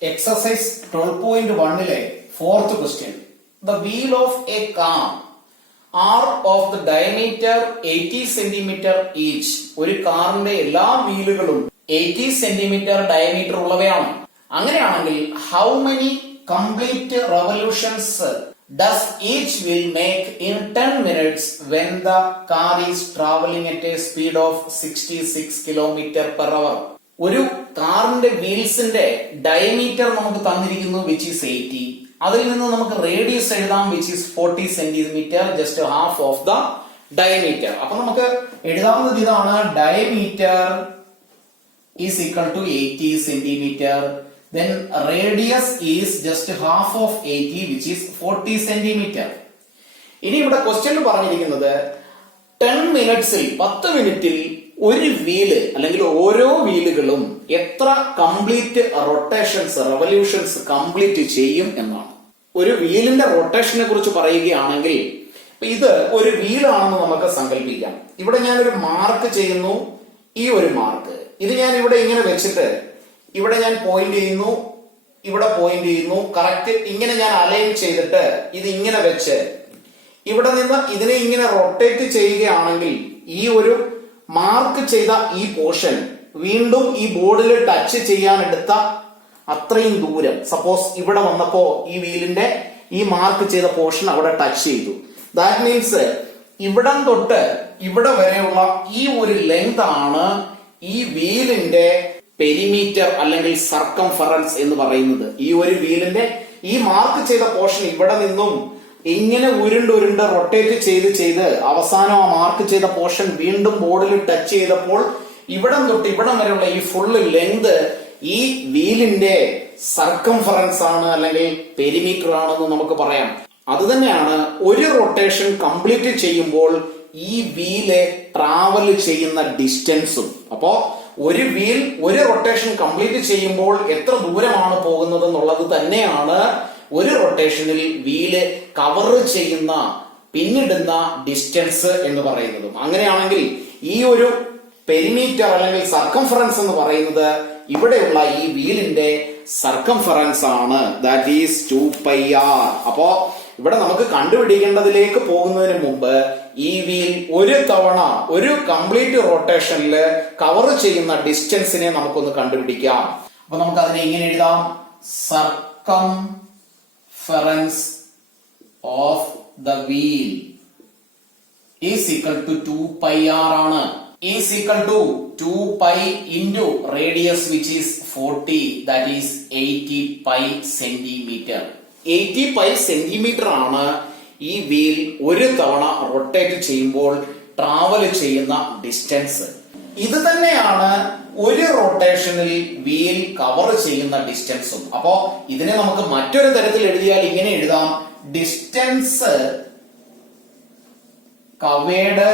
Exercise 12.1 fourth question. The wheel of a car are of the diameter 80 cm each. ഒരു കാറിന്റെ എല്ലാ വീലുകളും 80 cm diameter ഉള്ളവയാണ്. അങ്ങനെയാണെങ്കിൽ how many complete revolutions does each wheel make in 10 minutes when the car is traveling at a speed of 66 km per hour? ഒരു കാറിന്റെ വീൽസിന്റെ diameter നമുക്ക് തന്നിരിക്കുന്നു which is 80. അതിൽ നിന്ന് നമുക്ക് റേഡിയസ് എഴുതാം which is 40 centimetre, just half of the diameter. അപ്പൊ നമുക്ക് എഴുതാവുന്നത് ഇതാണ്: diameter is equal to 80 centimetre, then radius is just half of 80 which is 40 centimetre. ഇനി ഇവിടെ ക്വസ്റ്റ്യൻ പറഞ്ഞിരിക്കുന്നത് 10 മിനിറ്റ്സിൽ 10 മിനിറ്റിൽ ഒരു വീല് അല്ലെങ്കിൽ ഓരോ വീലുകളും എത്ര കംപ്ലീറ്റ് റൊട്ടേഷൻസ് റെവല്യൂഷൻസ് കംപ്ലീറ്റ് ചെയ്യും എന്നാണ്. ഒരു വീലിന്റെ റൊട്ടേഷനെ കുറിച്ച് പറയുകയാണെങ്കിൽ ഇത് ഒരു വീലാണെന്ന് നമുക്ക് സങ്കല്പിക്കാം. ഇവിടെ ഞാനൊരു മാർക്ക് ചെയ്യുന്നു, ഈ ഒരു മാർക്ക് ഇത് ഞാൻ ഇവിടെ ഇങ്ങനെ വെച്ചിട്ട് ഇവിടെ ഞാൻ പോയിന്റ് ചെയ്യുന്നു, ഇവിടെ പോയിന്റ് ചെയ്യുന്നു, കറക്റ്റ് ഇങ്ങനെ ഞാൻ അലൈൻ ചെയ്തിട്ട് ഇത് ഇങ്ങനെ വെച്ച് ഇവിടെ നിന്ന് ഇതിനെ ഇങ്ങനെ റൊട്ടേറ്റ് ചെയ്യുകയാണെങ്കിൽ ഈ ഒരു മാർക്ക് ചെയ്ത ഈ പോർഷൻ വീണ്ടും ഈ ബോർഡിൽ ടച്ച് ചെയ്യാൻ എടുത്ത അത്രയും ദൂരം, സപ്പോസ് ഇവിടെ വന്നപ്പോ ഈ വീലിന്റെ ഈ മാർക്ക് ചെയ്ത പോർഷൻ അവിടെ ടച്ച് ചെയ്തു. ദാറ്റ് മീൻസ് ഇവിടം തൊട്ട് ഇവിടെ വരെയുള്ള ഈ ഒരു ലെങ്ത് ആണ് ഈ വീലിന്റെ പെരിമീറ്റർ അല്ലെങ്കിൽ സർക്കംഫറൻസ് എന്ന് പറയുന്നത്. ഈ ഒരു വീലിന്റെ ഈ മാർക്ക് ചെയ്ത പോർഷൻ ഇവിടെ നിന്നും ഇങ്ങനെ ഉരുണ്ട് റൊട്ടേറ്റ് ചെയ്ത് അവസാനം ആ മാർക്ക് ചെയ്ത പോർഷൻ വീണ്ടും ബോർഡിൽ ടച്ച് ചെയ്തപ്പോൾ ഇവിടം തൊട്ട് ഇവിടം വരെയുള്ള ഈ ഫുള്ള് ലെങ്ത് ഈ വീലിന്റെ സർക്കംഫറൻസ് ആണ് അല്ലെങ്കിൽ പെരിമീറ്റർ ആണെന്ന് നമുക്ക് പറയാം. അത് തന്നെയാണ് ഒരു റൊട്ടേഷൻ കംപ്ലീറ്റ് ചെയ്യുമ്പോൾ ഈ വീല് ട്രാവൽ ചെയ്യുന്ന ഡിസ്റ്റൻസും. അപ്പോ ഒരു വീൽ ഒരു റൊട്ടേഷൻ കംപ്ലീറ്റ് ചെയ്യുമ്പോൾ എത്ര ദൂരമാണ് പോകുന്നത് എന്നുള്ളത് തന്നെയാണ് ഒരു റൊട്ടേഷനിൽ വീല് കവർ ചെയ്യുന്ന പിന്നിടുന്ന ഡിസ്റ്റൻസ് എന്ന് പറയുന്നതും. അങ്ങനെയാണെങ്കിൽ ഈ ഒരു പെരിമീറ്റർ അല്ലെങ്കിൽ സർക്കംഫറൻസ് എന്ന് പറയുന്നത് ഇവിടെയുള്ള ഈ വീലിന്റെ സർക്കംഫറൻസ് ആണ്. That is 2πr. അപ്പോ ഇവിടെ നമുക്ക് കണ്ടുപിടിക്കേണ്ടതിലേക്ക് പോകുന്നതിന് മുമ്പ് ഈ വീൽ ഒരു തവണ ഒരു കംപ്ലീറ്റ് റൊട്ടേഷനിൽ കവർ ചെയ്യുന്ന ഡിസ്റ്റൻസിനെ നമുക്കൊന്ന് കണ്ടുപിടിക്കാം. അപ്പൊ നമുക്ക് അതിനെ ഇങ്ങനെ എഴുതാം: circumference of the wheel is equal to 2πr ആണ്. is equal to 2π into radius which is 40, that is 80 pi centimeter. 80 pi centimetre ആണ് ഈ വീൽ ഒരു തവണ റൊട്ടേറ്റ് ചെയ്യുമ്പോൾ ട്രാവൽ ചെയ്യുന്ന ഡിസ്റ്റൻസ്. ഇത് തന്നെയാണ് ഒരു റൊട്ടേഷനിൽ വീൽ കവർ ചെയ്യുന്ന ഡിസ്റ്റൻസും. അപ്പോ ഇതിനെ നമുക്ക് മറ്റൊരു തരത്തിൽ എഴുതിയാൽ ഇങ്ങനെ എഴുതാം: ഡിസ്റ്റൻസ് കവേർഡ്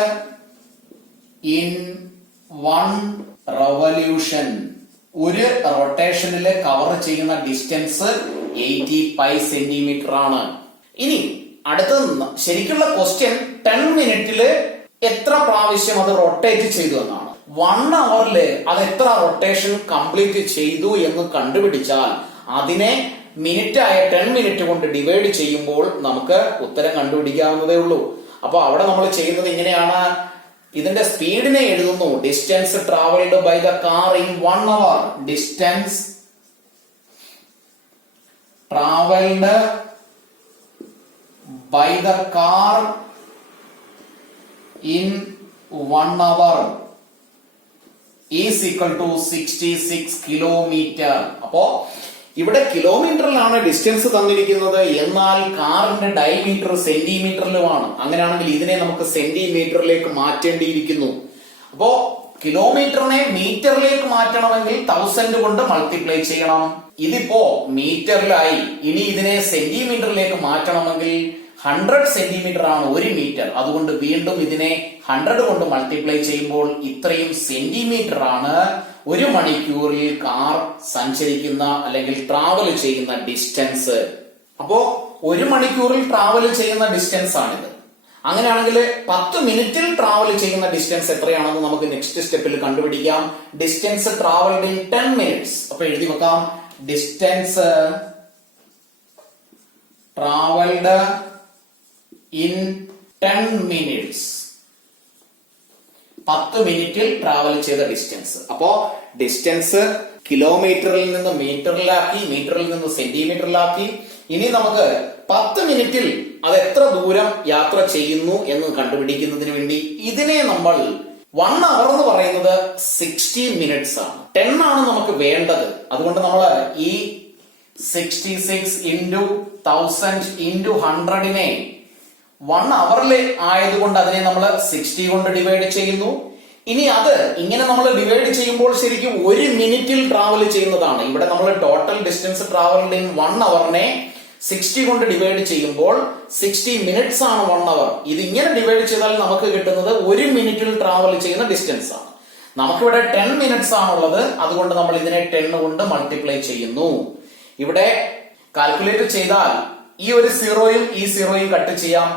ഇൻ 1 റെവല്യൂഷൻ. ഒരു റൊട്ടേഷനിൽ കവർ ചെയ്യുന്ന ഡിസ്റ്റൻസ് 80 പൈ സെന്റിമീറ്റർ ആണ്. ഇനി അടുത്തത് ശരിക്കുള്ള ക്വസ്റ്റ്യൻ 10 മിനിറ്റില് എത്ര പ്രാവശ്യം അത് റൊട്ടേറ്റ് ചെയ്തു എന്നാണ്. 1 അവറില് അത് എത്ര റൊട്ടേഷൻ കംപ്ലീറ്റ് ചെയ്തു എന്ന് കണ്ടുപിടിച്ചാൽ അതിനെ മിനിറ്റ് ആയ 10 മിനിറ്റ് കൊണ്ട് ഡിവൈഡ് ചെയ്യുമ്പോൾ നമുക്ക് ഉത്തരം കണ്ടുപിടിക്കാവുന്നതേ ഉള്ളൂ. അപ്പൊ അവിടെ നമ്മൾ ചെയ്യുന്നത് ഇങ്ങനെയാണ്: ഇതിന്റെ സ്പീഡിനെ എഴുതുന്നു, distance travelled by the car in 1 hour. Distance travelled by the car in 1 hour is equal to 66 kilometre. അപ്പോ ഇവിടെ കിലോമീറ്ററിലാണ് ഡിസ്റ്റൻസ് തന്നിരിക്കുന്നത്, എന്നാൽ കാറിന്റെ ഡയമീറ്റർ സെന്റിമീറ്ററിലുമാണ്. അങ്ങനെയാണെങ്കിൽ ഇതിനെ നമുക്ക് സെന്റിമീറ്ററിലേക്ക് മാറ്റേണ്ടിയിരിക്കുന്നു. അപ്പോ കിലോമീറ്ററിനെ മീറ്ററിലേക്ക് മാറ്റണമെങ്കിൽ 1000 കൊണ്ട് മൾട്ടിപ്ലൈ ചെയ്യണം. ഇതിപ്പോ മീറ്ററിലായി. ഇനി ഇതിനെ സെന്റിമീറ്ററിലേക്ക് മാറ്റണമെങ്കിൽ 100 സെന്റിമീറ്റർ ആണ് 1 മീറ്റർ. അതുകൊണ്ട് വീണ്ടും ഇതിനെ 100 കൊണ്ട് മൾട്ടിപ്ലൈ ചെയ്യുമ്പോൾ ഇത്രയും സെന്റിമീറ്റർ ആണ് 1 മണിക്കൂറിൽ കാർ സഞ്ചരിക്കുന്ന അല്ലെങ്കിൽ ട്രാവൽ ചെയ്യുന്ന ഡിസ്റ്റൻസ്. അപ്പോ 1 മണിക്കൂറിൽ ട്രാവൽ ചെയ്യുന്ന ഡിസ്റ്റൻസ് ആണിത്. അങ്ങനെയാണെങ്കിൽ 10 മിനിറ്റിൽ ട്രാവൽ ചെയ്യുന്ന ഡിസ്റ്റൻസ് എത്രയാണെന്ന് നമുക്ക് നെക്സ്റ്റ് സ്റ്റെപ്പിൽ കണ്ടുപിടിക്കാം. Distance travelled in 10 minutes. അപ്പൊ എഴുതി വെക്കാം: ഡിസ്റ്റൻസ് ട്രാവൽഡ് ഇൻ 10 minutes. 10 മിനിറ്റിൽ ട്രാവൽ ചെയ്ത ഡിസ്റ്റൻസ്. അപ്പോ ഡിസ്റ്റൻസ് കിലോമീറ്ററിൽ നിന്ന് മീറ്ററിലാക്കി, മീറ്ററിൽ നിന്ന് സെന്റിമീറ്ററിലാക്കി. ഇനി നമുക്ക് 10 മിനിറ്റിൽ അത് എത്ര ദൂരം യാത്ര ചെയ്യുന്നു എന്ന് കണ്ടുപിടിക്കുന്നതിന് വേണ്ടി ഇതിനെ നമ്മൾ 1 hour എന്ന് പറയുന്നത് 60 minutes ആണ്. 10 ആണ് നമുക്ക് വേണ്ടത്. അതുകൊണ്ട് നമ്മൾ ഈ 66 into 1000 into 100നെ 1 hourൽ ആയതുകൊണ്ട് അതിനെ നമ്മൾ 60 കൊണ്ട് ഡിവൈഡ് ചെയ്യുന്നു. ഇനി അത് ഇങ്ങനെ നമ്മൾ ഡിവൈഡ് ചെയ്യുമ്പോൾ ശരിക്കും 1 മിനിറ്റിൽ ട്രാവൽ ചെയ്യുന്നതാണ്. ഇവിടെ നമ്മൾ ടോട്ടൽ ഡിസ്റ്റൻസ് ട്രാവൽഡ് ഇൻ 1 hourനെ 60 കൊണ്ട് ഡിവൈഡ് ചെയ്യുമ്പോൾ 60 minutes ആണ് 1 hour. ഇത് ഇങ്ങനെ ഡിവൈഡ് ചെയ്താൽ നമുക്ക് കിട്ടുന്നത് 1 മിനിറ്റിൽ ട്രാവൽ ചെയ്യുന്ന ഡിസ്റ്റൻസ് ആണ്. നമുക്കിവിടെ 10 minutes ആണുള്ളത്. അതുകൊണ്ട് നമ്മൾ ഇതിനെ 10 കൊണ്ട് മൾട്ടിപ്ലൈ ചെയ്യുന്നു. ഇവിടെ കാൽക്കുലേറ്റ് ചെയ്താൽ ഈ ഒരു 0യും ഈ 0യും കട്ട് ചെയ്യാം.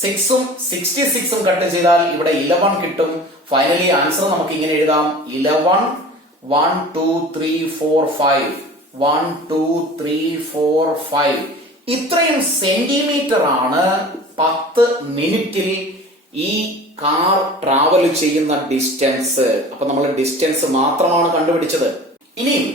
6ഉം 66ഉം കട്ട് ചെയ്താൽ ഇവിടെ 11 കിട്ടും. ഫൈനലി ആൻസർ നമുക്ക് ഇങ്ങനെ എഴുതാം: 11 1 2 3 4 5 1 2 3 4 5. ഇത്രയും സെന്റിമീറ്റർ ആണ് 10 മിനിറ്റിൽ ഈ കാർ ട്രാവൽ ചെയ്യുന്ന ഡിസ്റ്റൻസ്. അപ്പൊ നമ്മൾ ഡിസ്റ്റൻസ് മാത്രമാണ് കണ്ടുപിടിച്ചത്. ഇനിയും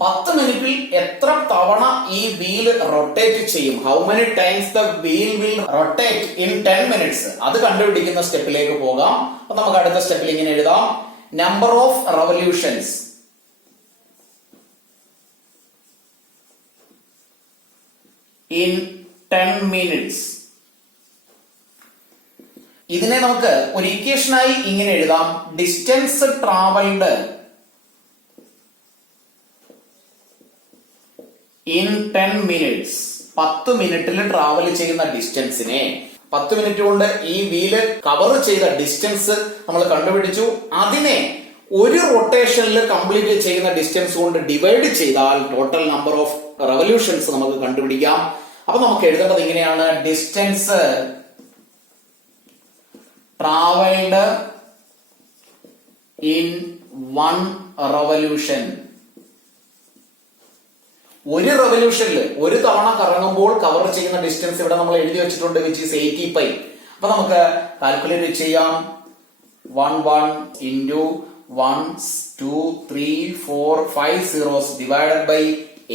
10 മിനിറ്റിൽ എത്ര തവണ ഈ വീൽ റൊട്ടേറ്റ് ചെയ്യും, how many times the wheel will rotate in 10 minutes, അത് കണ്ടുപിടിക്കുന്ന സ്റ്റെപ്പിലേക്ക് പോകാം. അപ്പൊ നമുക്ക് അടുത്ത സ്റ്റെപ്പിൽ ഇങ്ങനെ എഴുതാം: number of revolutions in 10 minutes. ഇതിനെ നമുക്ക് ഒരു ഇക്വേഷനായി ഇങ്ങനെ എഴുതാം: ഡിസ്റ്റൻസ് ട്രാവൽഡ് ഇൻ 10 minutes. 10 മിനിറ്റിൽ ട്രാവൽ ചെയ്യുന്ന ഡിസ്റ്റൻസിനെ 10 മിനിറ്റ് കൊണ്ട് ഈ വീല് കവർ ചെയ്ത ഡിസ്റ്റൻസ് നമ്മൾ കണ്ടുപിടിച്ചു. അതിനെ ഒരു റൊട്ടേഷനിൽ കംപ്ലീറ്റ് ചെയ്യുന്ന ഡിസ്റ്റൻസ് കൊണ്ട് ഡിവൈഡ് ചെയ്താൽ ടോട്ടൽ നമ്പർ ഓഫ് റവല്യൂഷൻസ് നമുക്ക് കണ്ടുപിടിക്കാം. അപ്പൊ നമുക്ക് എഴുതേണ്ടത് ഇങ്ങനെയാണ്: ഡിസ്റ്റൻസ് ട്രാവൽഡ് ഇൻ 1 revolution. ഒരു റെവല്യൂഷനിൽ ഒരു തവണ കറങ്ങുമ്പോൾ കവർ ചെയ്യുന്ന ഡിസ്റ്റൻസ് ഇവിടെ നമ്മൾ എഴുതി വെച്ചിട്ടുണ്ട്, വിച്ച് ഈസ് 80 pi. അപ്പൊ നമുക്ക് കാൽക്കുലേറ്റ് ചെയ്യാം: 1 1 into 1 2 3 4 5 zeros divided by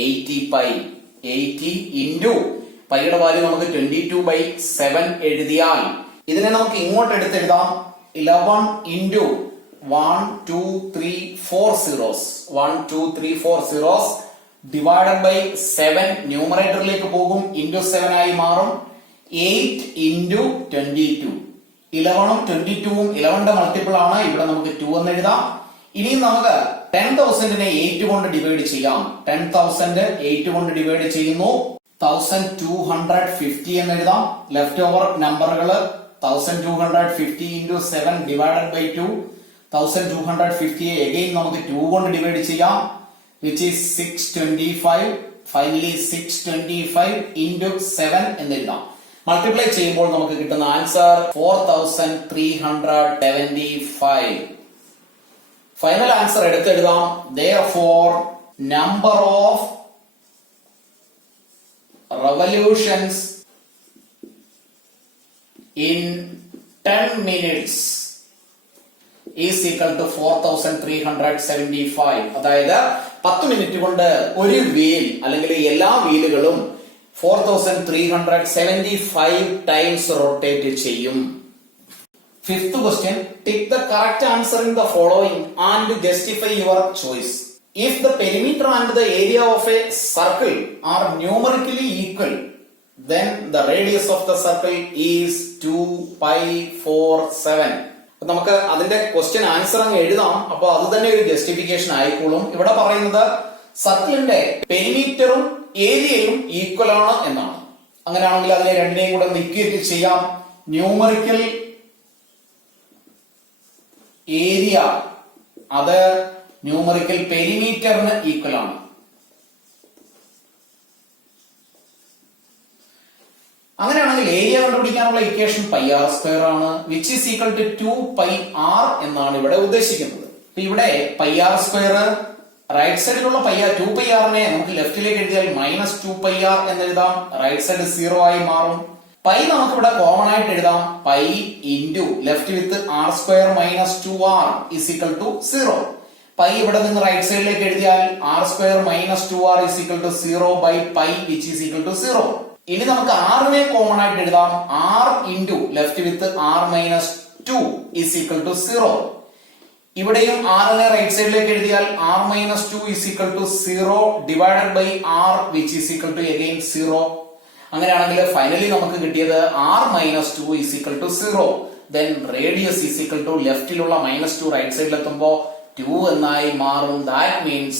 80 pi. 80 into പൈയുടെ വാല്യൂ നമുക്ക് 22/7 എഴുതിയാൽ ഇതിനെ നമുക്ക് ഇങ്ങോട്ട് എടുത്തെഴുതാം: 11 into 1 2 3 4 zeros 1 2 3 4 zeros divided by 7 ന്യൂമറേറ്ററിലേക്ക് പോകും, ഇൻറ്റു 7 ആയി മാറും. 8 into 22. 11ഉം 22ഉം 11ന്റെ മൾട്ടിപ്പിൾ ആണ്. ഇവിടെ നമുക്ക് 2 എന്ന് എഴുതാം. ഇനിയും നമുക്ക് 10,000നെ 8 കൊണ്ട് ഡിവൈഡ് ചെയ്യാം. 10,000 8 കൊണ്ട് ഡിവൈഡ് ചെയ്യുന്നു. 1250 എന്ന് എഴുതാം. ലെഫ്റ്റ് ഓവർ നമ്പറുകൾ 1250 into 7 ഡിവൈഡഡ് ബൈ 2. 1250 അഗൈൻ നമുക്ക് 2 കൊണ്ട് ഡിവൈഡ് ചെയ്യാം, which is 625. Finally 625 into 7 എന്ന് എഴുതാം. മൾട്ടിപ്ലൈ ചെയ്യുമ്പോൾ നമുക്ക് കിട്ടുന്ന ആൻസർ 4375. ഫൈനൽ ആൻസർ എടുത്തെഴുതാം: therefore number of revolutions in 10 minutes is equal to 4375. അതായത് 10 മിനിറ്റ് കൊണ്ട് ഒരു വീൽ അല്ലെങ്കിൽ എല്ലാ വീലുകളും 4375 ടൈംസ് റൊട്ടേറ്റ് ചെയ്യും. Fifth question: tick the correct answer in the following and justify your choice. If the perimeter and the area of a circle are numerically equal, then the radius of the circle is 2π47. നമുക്ക് അതിന്റെ question answer അങ്ങ് എഴുതാം. അപ്പൊ അത് തന്നെ ഒരു justification ആയിക്കോളും. ഇവിടെ പറയുന്നത് സർക്കിളിന്റെ പെരിമീറ്ററും ഏരിയയും ഈക്വൽ ആണ് എന്നാണ്. അങ്ങനെയാണെങ്കിൽ അതിനെ രണ്ടിനെയും കൂടെ ഇക്വേറ്റ് ചെയ്യാം. ന്യൂമറിക്കൽ ഏരിയ അത് ന്യൂമറിക്കൽ പെരിമീറ്ററിന് ഈക്വൽ ആണ്. അങ്ങനെയാണെങ്കിൽ ഏരിയ കണ്ടുപിടിക്കാനുള്ള ഇക്വേഷൻ πr² ആണ്, which is equal to 2πr എന്നാണ് ഇവിടെ ഉദ്ദേശിക്കുന്നത്. ഇവിടെ πr² റൈറ്റ് സൈഡിലുള്ള പൈ 2πr-നെ നമുക്ക് ലെഫ്റ്റിലേക്ക് എഴുതിയാൽ -2πr എന്ന് എഴുതാം. റൈറ്റ് സൈഡ് 0 ആയി മാറും. പൈ നമുക്ക് ഇവിടെ കോമൺ ആയിട്ട് എഴുതാം. Pi into left with r² - 2r is equal to 0. Pi ഇവിടെ നിന്ന് റൈറ്റ് സൈഡിലേക്ക് എഴുതിയാൽ r² - 2r is equal to 0 by pi which is equal to 0. ഇനി നമുക്ക് r-നെ കോമൺ ആയിട്ട് എഴുതാം. r into left with r - 2 is equal to 0. ഇവിടെയും r-നെ right സൈഡിലേക്ക് എഴുതിയാൽ r - 2 is equal to 0 divided by r which is equal to again 0. അങ്ങനെയാണെങ്കിൽ finally നമുക്ക് കിട്ടിയത് r - 2 is equal to 0. Then radius is equal to ലെഫ്റ്റിലുള്ള -2 right സൈഡിൽ എത്തുമ്പോൾ 2 എന്നായി മാറും. That means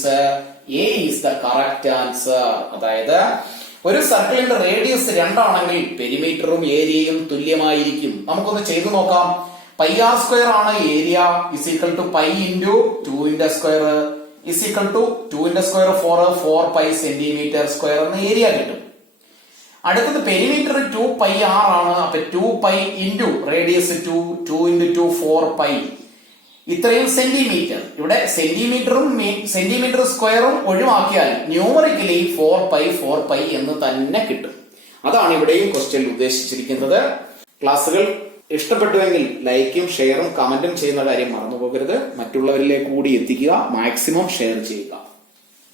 A is the correct answer. അതായത് ഒരു സർക്കിളിന്റെ റേഡിയസ് 2 ആണെങ്കിൽ പെരിമീറ്ററും ഏരിയയും തുല്യമായിരിക്കും. നമുക്കൊന്ന് ചെയ്തു നോക്കാം. πr² ആണ് area is equal to pi into 2 ന്റെ സ്ക്വയർ is equal to 2 ന്റെ സ്ക്വയർ 4π സെന്റിമീറ്റർ സ്ക്വയർ എന്ന ഏരിയ കിട്ടും. അടുത്തത് പെരിമീറ്റർ 2πr ആണ്. അപ്പൊ 2π into റേഡിയസ് 2 into 2 4π ഇത്രയും സെന്റിമീറ്റർ. ഇവിടെ സെന്റിമീറ്റർ സ്ക്വയറും ഒഴിവാക്കിയാൽ ന്യൂമറിക്കലി 4π എന്ന് തന്നെ കിട്ടും. അതാണ് ഇവിടെയും ക്വസ്റ്റ്യൻ ഉദ്ദേശിച്ചിരിക്കുന്നത്. ക്ലാസ്സുകൾ ഇഷ്ടപ്പെട്ടുവെങ്കിൽ ലൈക്കും ഷെയറും കമന്റും ചെയ്യുന്ന കാര്യം മറന്നു പോകരുത്. മറ്റുള്ളവരിലേക്ക് കൂടി എത്തിക്കുക. മാക്സിമം ഷെയർ ചെയ്യുക.